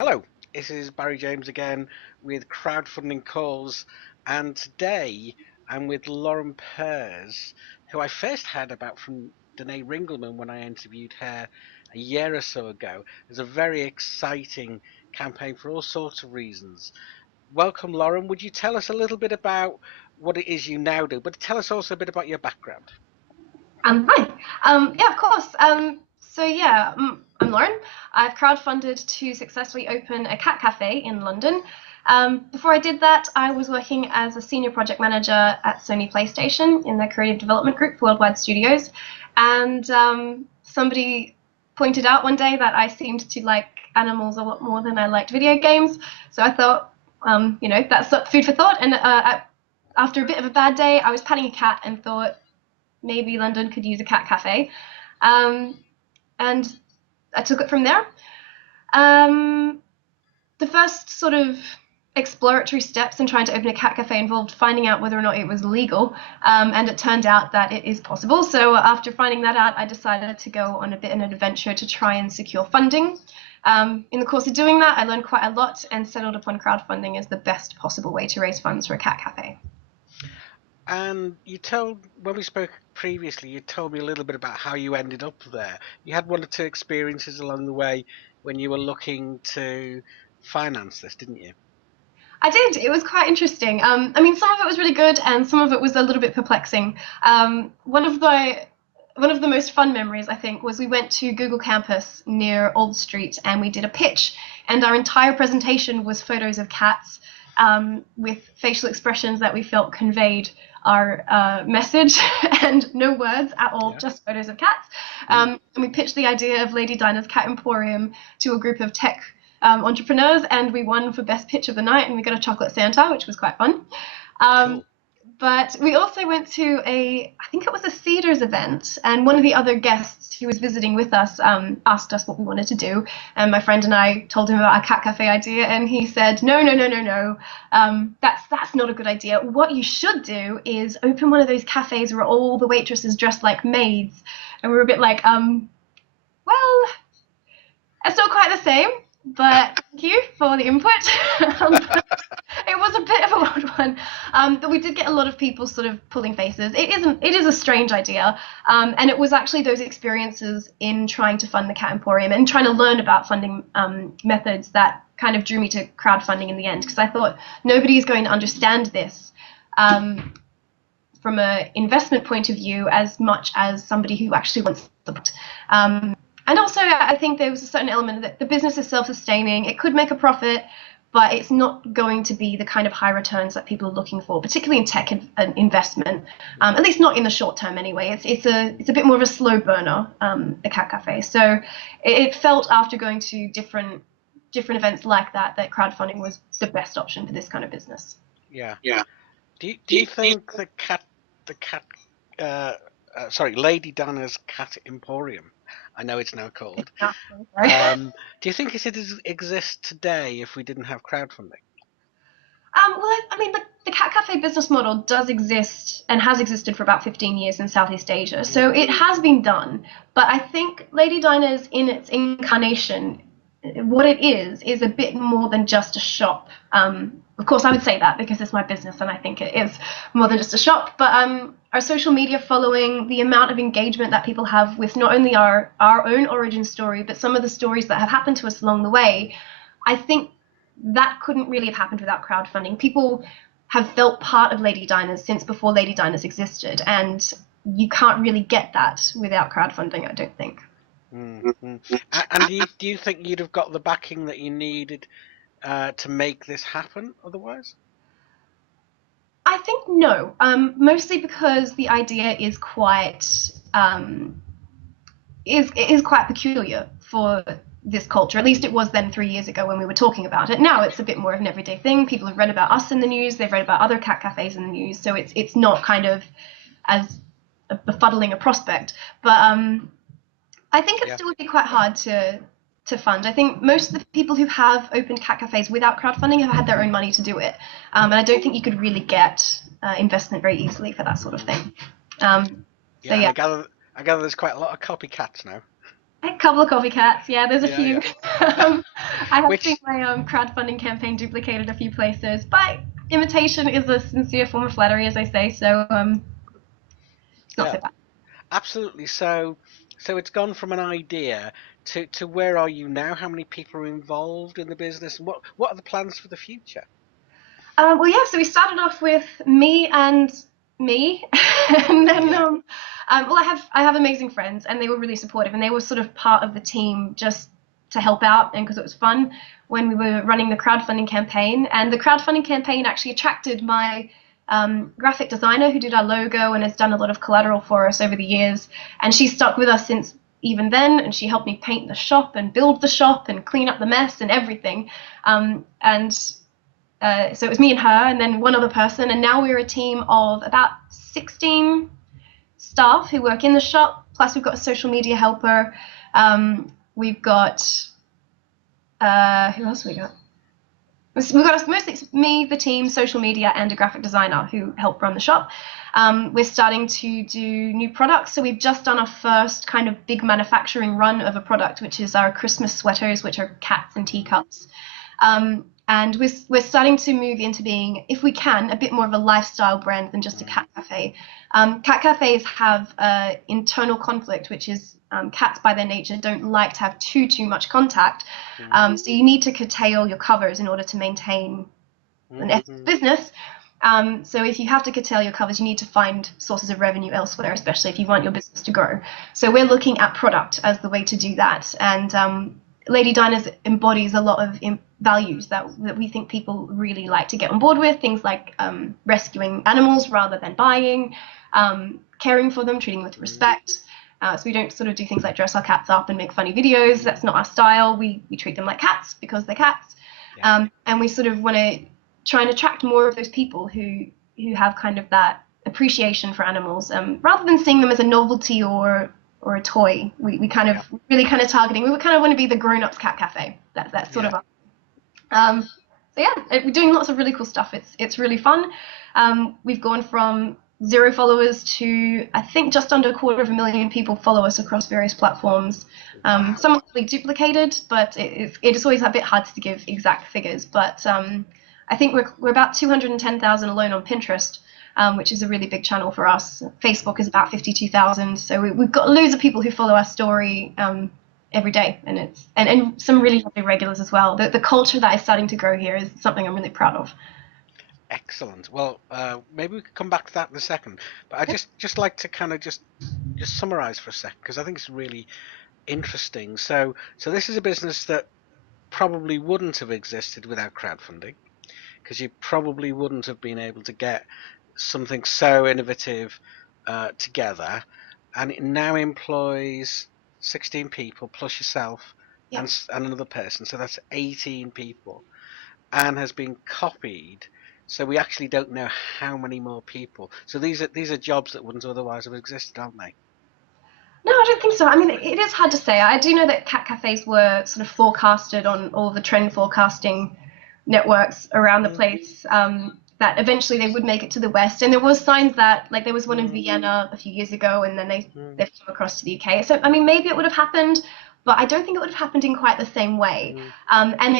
Hello, this is Barry James again with crowdfunding calls, and today I'm with Lauren Pears, who I first heard about from Danae Ringelman when I interviewed her a year or so ago. It's a very exciting campaign for all sorts of reasons. Welcome, Lauren. Would you tell us a little bit about what it is you now do, but tell us also a bit about your background? Hi. Yeah, of course. I'm Lauren. I've crowdfunded to successfully open a cat cafe in London. Before I did that, I was working as a senior project manager at Sony PlayStation in their creative development group, Worldwide Studios. And somebody pointed out one day that I seemed to like animals a lot more than I liked video games. So I thought, that's food for thought. And after a bit of a bad day, I was patting a cat and thought, maybe London could use a cat cafe. Um, and I took it from there. Um, the first sort of exploratory steps in trying to open a cat cafe involved finding out whether or not it was legal, and it turned out that it is possible. So after finding that out, I decided to go on a bit of an adventure to try and secure funding. In the course of doing that, I learned quite a lot and settled upon crowdfunding as the best possible way to raise funds for a cat cafe. And when we spoke previously, you told me a little bit about how you ended up there. You had one or two experiences along the way when you were looking to finance this, didn't you? I did. It was quite interesting. Some of it was really good, and some of it was a little bit perplexing. One of the most fun memories, I think, was we went to Google Campus near Old Street, and we did a pitch, and our entire presentation was photos of cats with facial expressions that we felt conveyed our message, and no words at all, Yeah. just photos of cats. Mm. And we pitched the idea of Lady Dinah's Cat Emporium to a group of tech entrepreneurs, and we won for best pitch of the night, and we got a chocolate Santa, which was quite fun. Um, Cool. but we also went to I think it was a Cedars event, and one of the other guests who was visiting with us asked us what we wanted to do, and my friend and I told him about our cat cafe idea, and he said, no, no, no, no, no, that's not a good idea. What you should do is open one of those cafes where all the waitresses dress like maids, and we were a bit like, well, it's not quite the same, but thank you for the input. It was a bit of a wild one, but we did get a lot of people sort of pulling faces. It is a strange idea, and it was actually those experiences in trying to fund the Cat Emporium and trying to learn about funding methods that kind of drew me to crowdfunding in the end, because I thought nobody is going to understand this um, from an investment point of view as much as somebody who actually wants support. And also, I think there was a certain element that the business is self-sustaining. It could make a profit, but it's not going to be the kind of high returns that people are looking for, particularly in tech investment. At least not in the short term, anyway. It's a bit more of a slow burner, a cat cafe. So it felt after going to different events like that that crowdfunding was the best option for this kind of business. Yeah. Do you think the cat sorry, Lady Dinah's Cat Emporium, I know it's now called. Yeah, sorry. Do you think it exist today if we didn't have crowdfunding? The Cat Cafe business model does exist and has existed for about 15 years in Southeast Asia, so Mm. it has been done. But I think Lady Dinah's, in its incarnation, what it is a bit more than just a shop. Of course, I would say that because it's my business and I think it is more than just a shop. But our social media following, the amount of engagement that people have with not only our own origin story, but some of the stories that have happened to us along the way, I think that couldn't really have happened without crowdfunding. People have felt part of Lady Dinah's since before Lady Dinah's existed, and you can't really get that without crowdfunding, I don't think. Mm, mm. And do you think you'd have got the backing that you needed to make this happen otherwise? I think no, mostly because the idea um, is quite peculiar for this culture. At least it was then 3 years ago when we were talking about it. Now it's a bit more of an everyday thing. People have read about us in the news. They've read about other cat cafes in the news. So it's not kind of as befuddling a prospect. But I think it Yeah. still would be quite hard to fund. I think most of the people who have opened cat cafes without crowdfunding have had their own money to do it, and I don't think you could really get investment very easily for that sort of thing. Um, so Yeah, and yeah, I gather there's quite a lot of copycats now. A couple of copycats, yeah, there's a Yeah, few. yeah. I have seen Which, my crowdfunding campaign duplicated a few places, but imitation is a sincere form of flattery, as I say, so it's not yeah, so bad. absolutely. So it's gone from an idea to where are you now? How many people are involved in the business? And what are the plans for the future? Well, yeah, so we started off with me and me, and then Yeah. well, I have amazing friends, and they were really supportive, and they were sort of part of the team just to help out, and because it was fun when we were running the crowdfunding campaign, and the crowdfunding campaign actually attracted my graphic designer who did our logo and has done a lot of collateral for us over the years, and she's stuck with us since even then, and she helped me paint the shop and build the shop and clean up the mess and everything, and so it was me and her, and then one other person, and now we're a team of about 16 staff who work in the shop. Plus, we've got a social media helper. We've got who else have we got? We've got mostly me, the team, social media, and a graphic designer who help run the shop. We're starting to do new products, so we've just done our first kind of big manufacturing run of a product, which is our Christmas sweaters, which are cats and teacups. And we're starting to move into being, if we can, a bit more of a lifestyle brand than just a cat cafe. Cat cafes have internal conflict, which is cats by their nature don't like to have too much contact. So you need to curtail your covers in order to maintain an ethical Mm-hmm. business. So if you have to curtail your covers, you need to find sources of revenue elsewhere, especially if you want your business to grow. So we're looking at product as the way to do that. And Lady Dinah's embodies a lot of values that we think people really like to get on board with. Things like rescuing animals rather than buying, caring for them, treating them with respect. So we don't sort of do things like dress our cats up and make funny videos. That's not our style. We treat them like cats because they're cats. Yeah. And we sort of want to try and attract more of those people who have kind of that appreciation for animals, rather than seeing them as a novelty or a toy. We kind of Yeah. really kind of targeting. We kind of want to be the grown-ups cat cafe. That's sort Yeah. of our, so yeah, we're doing lots of really cool stuff. It's really fun. We've gone from 0 followers to I think just under 250,000 people follow us across various platforms. Wow. Some are really duplicated, but it is always a bit hard to give exact figures. But I think we're about 210,000 alone on Pinterest, which is a really big channel for us. Facebook is about 52,000. So we've got loads of people who follow our story every day, and and some really lovely regulars as well. The culture that is starting to grow here is something I'm really proud of. Excellent. Well, maybe we could come back to that in a second. But I just like to kind of just summarize for a second because I think it's really interesting. So this is a business that probably wouldn't have existed without crowdfunding because you probably wouldn't have been able to get something so innovative together, and it now employs 16 people plus yourself Yeah. and another person. So that's 18 people, and has been copied. So we actually don't know how many more people. So these are jobs that wouldn't otherwise have existed, aren't they? No, I don't think so. I mean, it is hard to say. I do know that cat cafes were sort of forecasted on all the trend forecasting networks around the Mm, place. That eventually they would make it to the West, and there was signs that, like, there was one in mm, Vienna a few years ago, and then mm, they've come across to the UK. So I mean, maybe it would have happened, but I don't think it would have happened in quite the same way. mm, And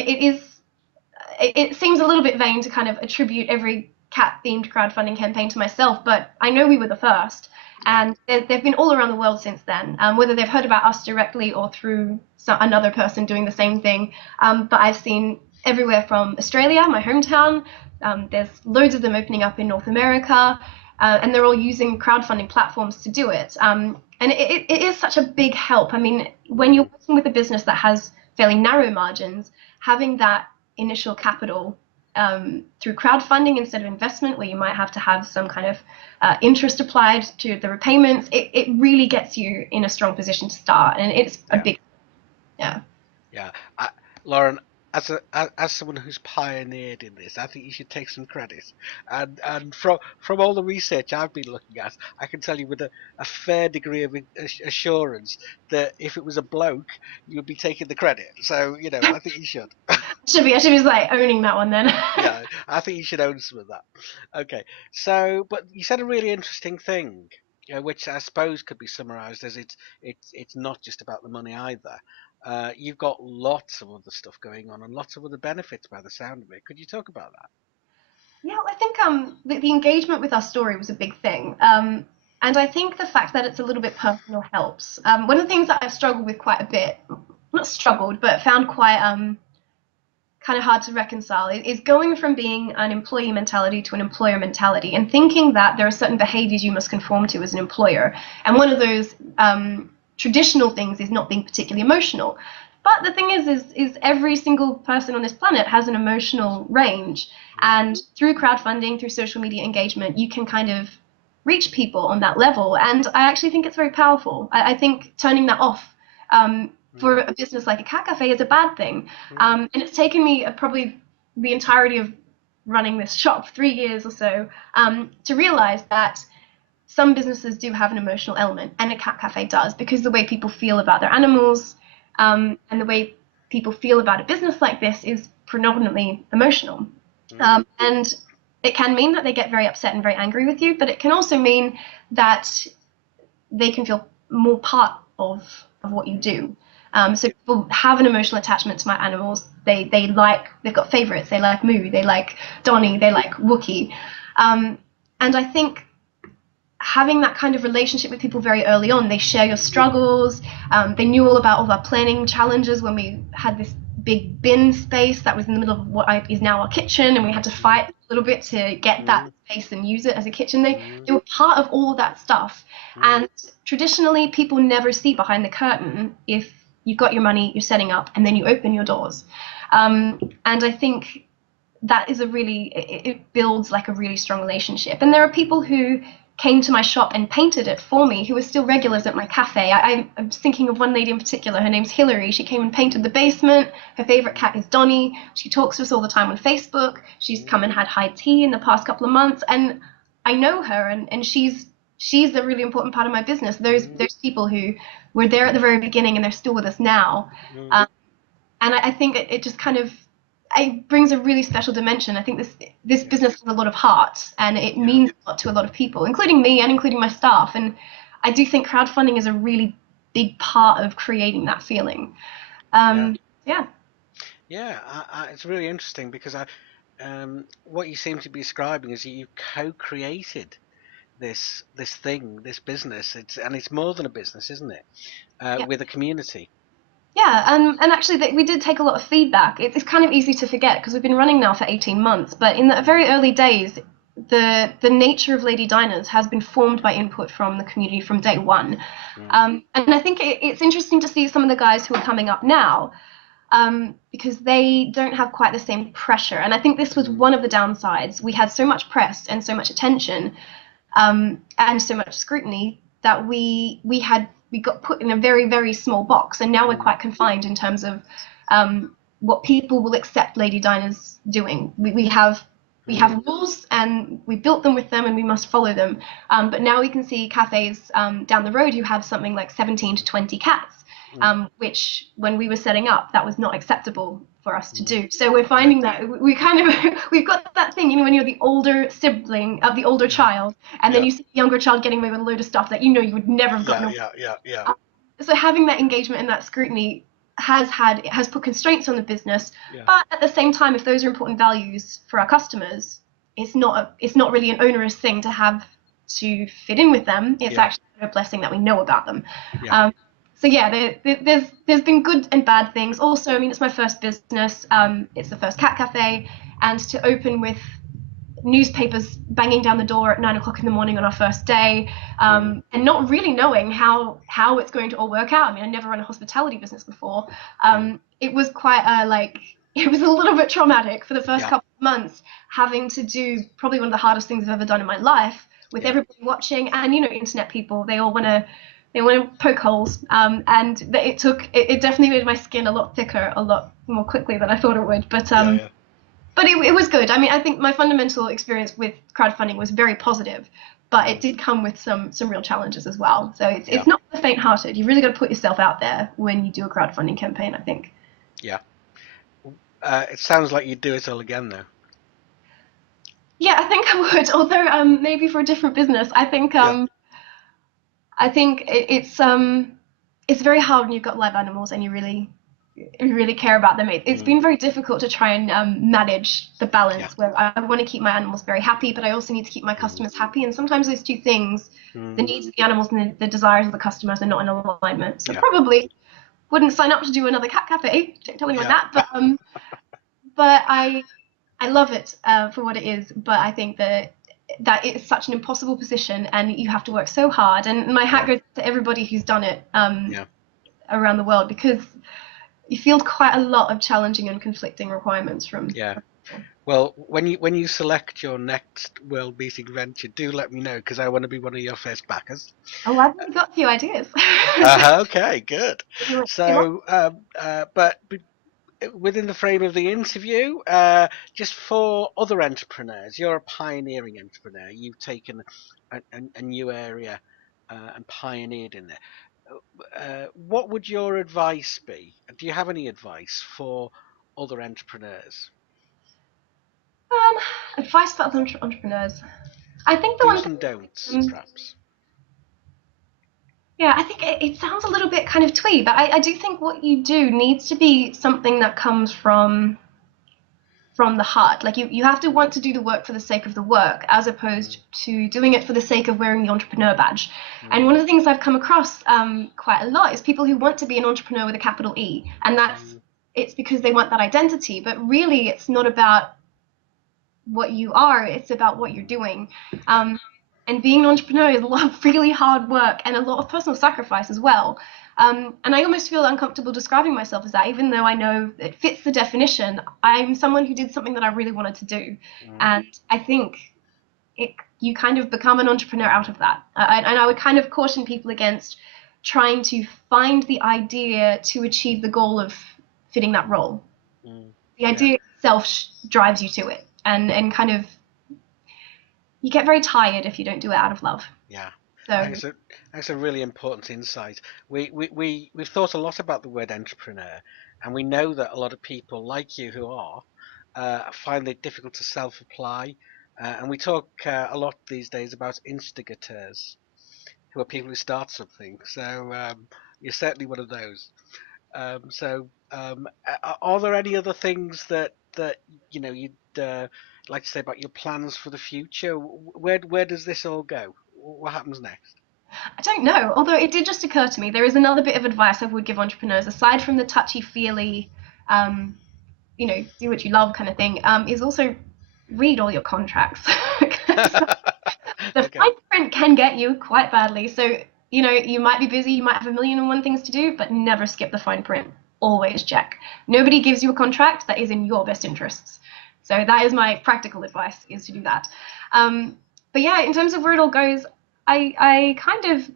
it seems a little bit vain to kind of attribute every cat themed crowdfunding campaign to myself, but I know we were the first. yeah. And they've been all around the world since then, whether they've heard about us directly or through another person doing the same thing. But I've seen everywhere from Australia, my hometown. There's loads of them opening up in North America, and they're all using crowdfunding platforms to do it. And it is such a big help. I mean, when you're Mm, working with a business that has fairly narrow margins, having that initial capital through crowdfunding instead of investment, where you might have to have some kind of interest applied to the repayments, it really gets you in a strong position to start. And it's a yeah. big, yeah. Yeah, Lauren, as someone who's pioneered in this, I think you should take some credit. And from all the research I've been looking at, I can tell you with a fair degree of assurance that if it was a bloke, you'd be taking the credit. So I think you should. I should be like owning that one then. Yeah, I think you should own some of that. Okay, but you said a really interesting thing. which I suppose could be summarised as it's not just about the money either. You've got lots of other stuff going on and lots of other benefits by the sound of it. Could you talk about that? Yeah, I think the engagement with our story was a big thing. And I think the fact that it's a little bit personal helps. One of the things that I've struggled with quite a bit, not struggled, but found quite kind of hard to reconcile is going from being an employee mentality to an employer mentality and thinking that there are certain behaviors you must conform to as an employer. And one of those traditional things is not being particularly emotional. But the thing is every single person on this planet has an emotional range. Mm, And through crowdfunding, through social media engagement, you can kind of reach people on that level. And I actually think it's very powerful. I think turning that off for mm, a business like a cat cafe is a bad thing. mm, And it's taken me probably the entirety of running this shop, 3 years or so, to realize that some businesses do have an emotional element, and a cat cafe does, because the way people feel about their animals and the way people feel about a business like this is predominantly emotional. mm, And it can mean that they get very upset and very angry with you, but it can also mean that they can feel more part of what you do. So people have an emotional attachment to my animals. They like, they've got favorites. They like Moo, they like Donnie, they like Wookie. And I think having that kind of relationship with people very early on, they share your struggles. They knew all about all our planning challenges when we had this big bin space that was in the middle of what is now our kitchen, and we had to mm, fight a little bit to get that mm, space and use it as a kitchen. mm, They were part of all that stuff. mm, And traditionally, people never see behind the curtain if you've got your money, you're setting up, and then you open your doors. And I think that is a really, it builds like a really strong relationship. And there are people who came to my shop and painted it for me who are still regulars at my cafe. I'm thinking of one lady in particular. Her name's Hillary. She came and painted the basement. Her favorite cat is Donnie. She talks to us all the time on Facebook. She's come and had high tea in the past couple of months, and I know her, and she's a really important part of my business. mm, Those people who were there at the very beginning and they're still with us now. mm. And I think it just kind of, it brings a really special dimension. I think this Yeah, business has a lot of heart, and it yeah, means a lot to a lot of people, including me and including my staff. And I do think crowdfunding is a really big part of creating that feeling. yeah, Yeah. yeah. It's really interesting because what you seem to be describing is you co-created this thing, this business. It's more than a business, isn't it? Yeah. With a community. Yeah, and actually, we did take a lot of feedback. It's kind of easy to forget because we've been running now for 18 months. But in the Mm, very early days, the nature of Lady Dinah's has been formed by input from the community from day one. mm, And I think it's interesting to see some of the guys who are coming up now, because they don't have quite the same pressure. And I think this was mm, one of the downsides. We had so much press and so much attention, and so much scrutiny that we got put in a very, very small box, and now we're mm, quite confined in terms of what people will accept Lady Dinah's doing. We have mm, rules, and we built them with them, and we must follow them. But now we can see cafes down the road who have something like 17 to 20 cats, mm, which when we were setting up, that was not acceptable for us to mm. do. So we're Yeah, finding that we kind of we've got that thing, when you're the older sibling of the older yeah, child, and then yeah, you see the younger child getting away with a load of stuff that you would never have gotten yeah, away yeah, yeah, yeah, with. So having that engagement and that scrutiny has put constraints on the business, yeah, but at the same time, if those are important values for our customers, it's not really an onerous thing to have to fit in with them. It's yeah, actually a blessing that we know about them. yeah. Um, so yeah, there's been good and bad things. Also, I mean, it's my first business. It's the first cat cafe, and to open with newspapers banging down the door at 9 o'clock in the morning on our first day, Mm, and not really knowing how it's going to all work out. I mean, I never run a hospitality business before. mm, It was quite it was a little bit traumatic for the first yeah, couple of months, having to do probably one of the hardest things I've ever done in my life, with yeah, everybody watching, and internet people, they want to poke holes, and it definitely made my skin a lot thicker, a lot more quickly than I thought it would. But yeah, yeah, it was good. I mean, I think my fundamental experience with crowdfunding was very positive, but it mm, did come with some real challenges as well. So it's yeah, it's not for the faint-hearted. You really got to put yourself out there when you do a crowdfunding campaign, I think. yeah. It sounds like you'd do it all again, though. Yeah, I think I would. Although maybe for a different business. I think Yeah, I think it's very hard when you've got live animals and you really care about them. It's Mm, been very difficult to try and manage the yeah. balance where I want to keep my animals very happy, but I also need to keep my Mm, customers happy. And sometimes those two things, the mm, needs of the animals and the desires of the customers, are not in alignment. So yeah. probably wouldn't sign up to do another cat cafe. Don't tell anyone Yeah. that. But I love it for what it is. But I think that it's such an impossible position, and you have to work so hard. And my hat Yeah. goes to everybody who's done it Yeah. around the world, because you feel quite a lot of challenging and conflicting requirements from Yeah. people. Well, when you select your next world beating venture, do let me know because I want to be one of your first backers. Oh, I've already got a few ideas. Okay, good. You want to So, but within the frame of the interview, just for other entrepreneurs, you're a pioneering entrepreneur. You've taken a new area and pioneered in it. What would your advice be? Do you have any advice for other entrepreneurs? um, advice for other entrepreneurs. I think the one Do's thing and don'ts, um, perhaps. yeah, I think it sounds a little bit kind of twee, but I do think what you do needs to be something that comes from the heart. Like you have to want to do the work for the sake of the work, as Mm, opposed to doing it for the sake of wearing the entrepreneur badge. And mm, one of the things I've come across quite a lot is people who want to be an entrepreneur with a capital E, and mm, it's because they want that identity. But really, it's not about what you are; it's about what you're doing. yeah. And being an entrepreneur is a lot of really hard work and a lot of personal sacrifice as well. And I almost feel uncomfortable describing myself as that, even though I know it fits the definition. I'm someone who did something that I really wanted to do, Mm, and I think you kind of become an entrepreneur out of that. And I would kind of caution people against trying to find the idea to achieve the goal of fitting that role. mm, The yeah. idea itself drives you to it, and kind of you get very tired if you don't do it out of love. Yeah, So that's a really important insight. We've thought a lot about the word entrepreneur, and we know that a lot of people like you who are find it difficult to self-apply. And we talk a lot these days about instigators, who are people who start something. So you're certainly one of those. Are there any other things that you'd like to say about your plans for the future? Where does this all go? What happens next? I don't know. Although it did just occur to me, there is another bit of advice I would give entrepreneurs, aside from the touchy-feely, um, do what you love kind of thing, is also read all your contracts. The Okay. fine print can get you quite badly. So, you might be busy, you might have a million and one things to do, but never skip the fine print. Always check. Nobody gives you a contract that is in your best interests. So that is my practical advice, is to do that. Um, but yeah, in terms of where it all goes, I kind of,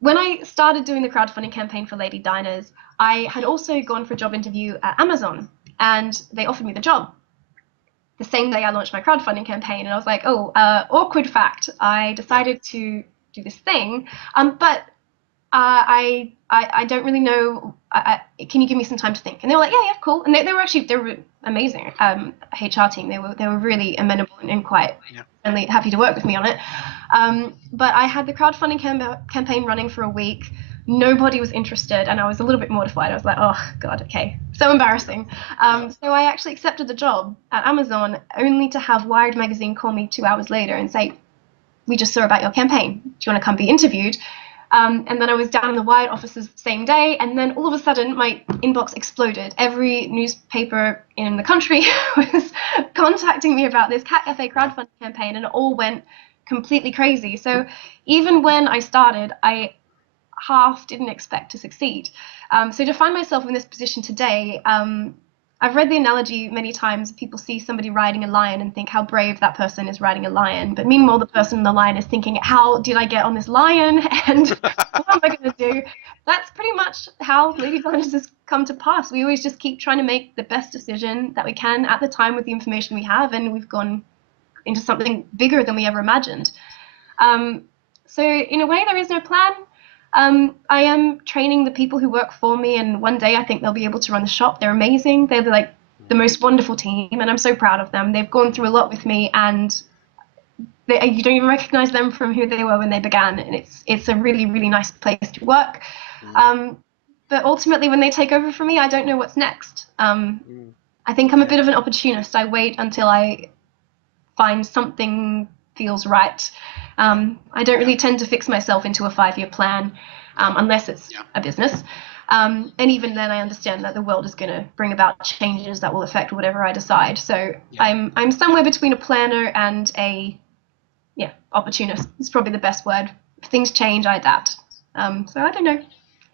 when I started doing the crowdfunding campaign for Lady Dinah's, I had also gone for a job interview at Amazon, and they offered me the job the same day I launched my crowdfunding campaign. And I was like, oh, awkward fact, I Yeah. decided to do this thing, but I don't really know. Can you give me some time to think? And they were like, yeah, cool. And they were amazing. HR team. They were really amenable and quite Yeah. friendly, happy to work with me on it. But I had the crowdfunding campaign running for a week. Nobody was interested, and I was a little bit mortified. I was like, oh god, okay, so embarrassing. Yeah. So I actually accepted the job at Amazon, only to have Wired magazine call me 2 hours later and say, we just saw about your campaign. Do you want to come be interviewed? And then I was down in the Wired offices the same day, and then all of a sudden my inbox exploded. Every newspaper in the country was contacting me about this Cat Cafe Yeah. crowdfunding campaign, and it all went completely crazy. So even when I started, I half didn't expect to succeed. So to find myself in this position today, I've read the analogy many times. People see somebody riding a lion and think how brave that person is riding a lion. But meanwhile, the person in the lion is thinking, how did I get on this lion? And what am I going to do? That's pretty much how Lady Dungeons has come to pass. We always just keep trying to make the best decision that we can at the time with the information we have, and we've gone into something bigger than we ever imagined. Um, so in a way, there is no plan. I am training the people who work for me, and one day I think they'll be able to run the shop. They're amazing. They're the Mm, most wonderful team, and I'm so proud of them. They've gone through a mm, lot with me, and you don't even recognize them from who they were when they began, and it's a really really nice place to work. Mm, Um, but ultimately, when they take over for me, I don't know what's next. mm, I think I'm a yeah, bit of an opportunist. I wait until I find something feels right. yeah, I don't really tend to fix myself into a 5-year plan yeah, unless it's a business. And even then, I understand that the world is going to bring about changes that will affect whatever I decide. So yeah. I'm somewhere between a planner and a opportunist. It's probably the best word. If things change, I adapt. So I don't know.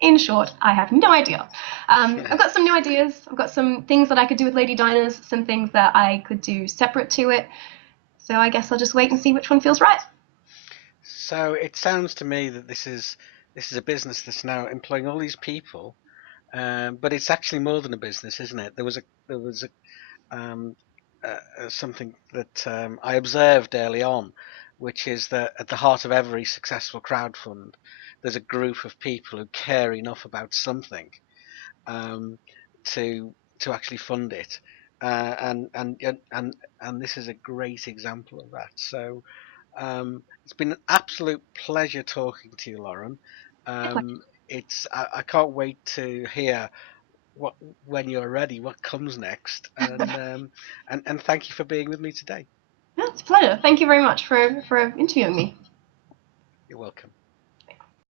In short, I have no idea. I've got some new ideas. I've got some things that I could do with Lady Dinah's, some things that I could do separate to it. So I guess I'll just wait and see which one feels right. So it sounds to me that this is a business that's now employing all these people, but it's actually more than a business, isn't it? There was something that I observed early on, which is that at the heart of every successful crowdfund, there's a group of people who care enough about something um, to actually fund it, and this is a great example of that. So it's been an absolute pleasure talking to you, Lauren. It's I can't wait to hear what when you're ready, what comes next, and thank you for being with me today. Yeah, it's a pleasure. Thank you very much for interviewing me. You're welcome.